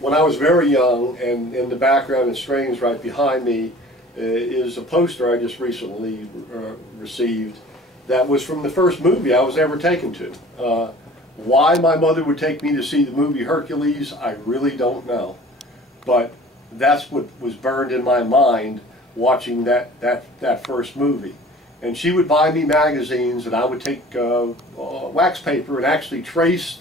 When I was very young, and in the background in strings right behind me is a poster I just recently received that was from the first movie I was ever taken to. Why my mother would take me to see the movie Hercules, I really don't know. But that's what was burned in my mind watching that first movie. And she would buy me magazines, and I would take wax paper and actually trace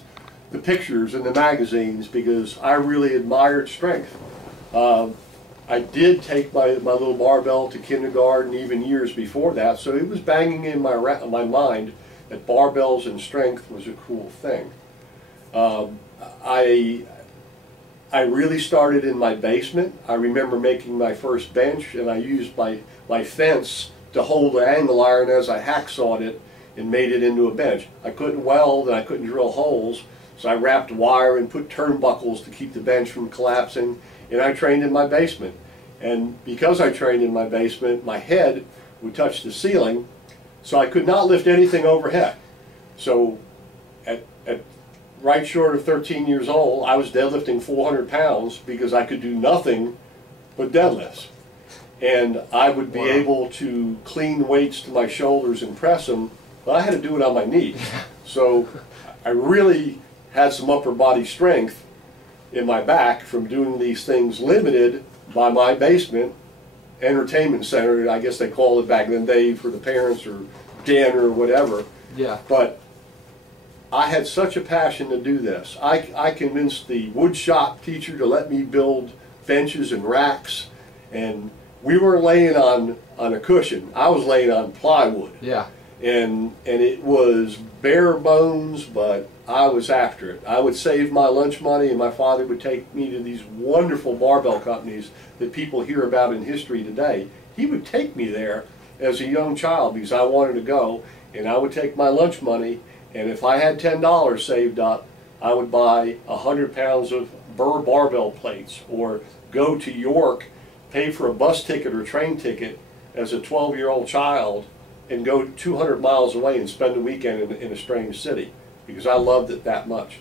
the pictures in the magazines because I really admired strength. I did take my little barbell to kindergarten even years before that, so it was banging in my mind that barbells and strength was a cool thing. I really started in my basement. I remember making my first bench, and I used my fence to hold the angle iron as I hacksawed it and made it into a bench. I couldn't weld and I couldn't drill holes, so I wrapped wire and put turnbuckles to keep the bench from collapsing, and I trained in my basement. And because I trained in my basement, my head would touch the ceiling, so I could not lift anything overhead. So at right short of 13 years old, I was deadlifting 400 pounds because I could do nothing but deadlifts. And I would be able to clean weights to my shoulders and press them, but I had to do it on my knees. So I really had some upper body strength in my back from doing these things limited by my basement entertainment center. I guess they called it back then, Dave, for the parents, or den, or whatever. Yeah. But I had such a passion to do this. I convinced the wood shop teacher to let me build benches and racks, and we weren't laying on a cushion. I was laying on plywood. Yeah. And it was bare bones, but I was after it. I would save my lunch money, and my father would take me to these wonderful barbell companies that people hear about in history today. He would take me there as a young child because I wanted to go, and I would take my lunch money, and if I had $10 saved up, I would buy 100 pounds of Burr barbell plates, or go to York, pay for a bus ticket or train ticket as a 12-year-old child, and go 200 miles away and spend a weekend in a strange city because I loved it that much.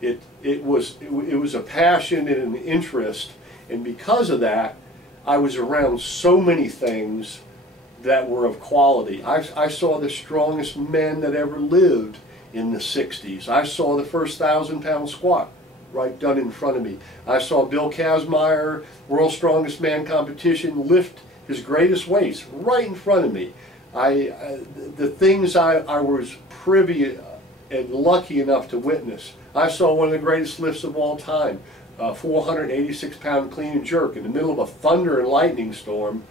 It was a passion and an interest, and because of that, I was around so many things that were of quality. I saw the strongest men that ever lived in the 60s. I saw the first 1,000-pound squat right done in front of me. I saw Bill Kazmaier, World's Strongest Man competition, lift his greatest weights right in front of me. The things I was privy and lucky enough to witness. I saw one of the greatest lifts of all time, a 486-pound clean and jerk in the middle of a thunder and lightning storm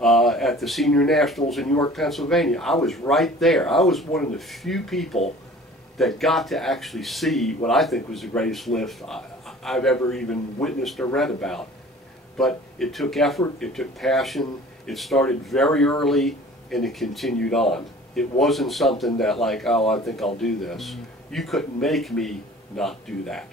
at the Senior Nationals in York, Pennsylvania. I was right there. I was one of the few people that got to actually see what I think was the greatest lift I've ever even witnessed or read about. But it took effort, it took passion, it started very early, and it continued on. It wasn't something that like, oh, I think I'll do this. You couldn't make me not do that.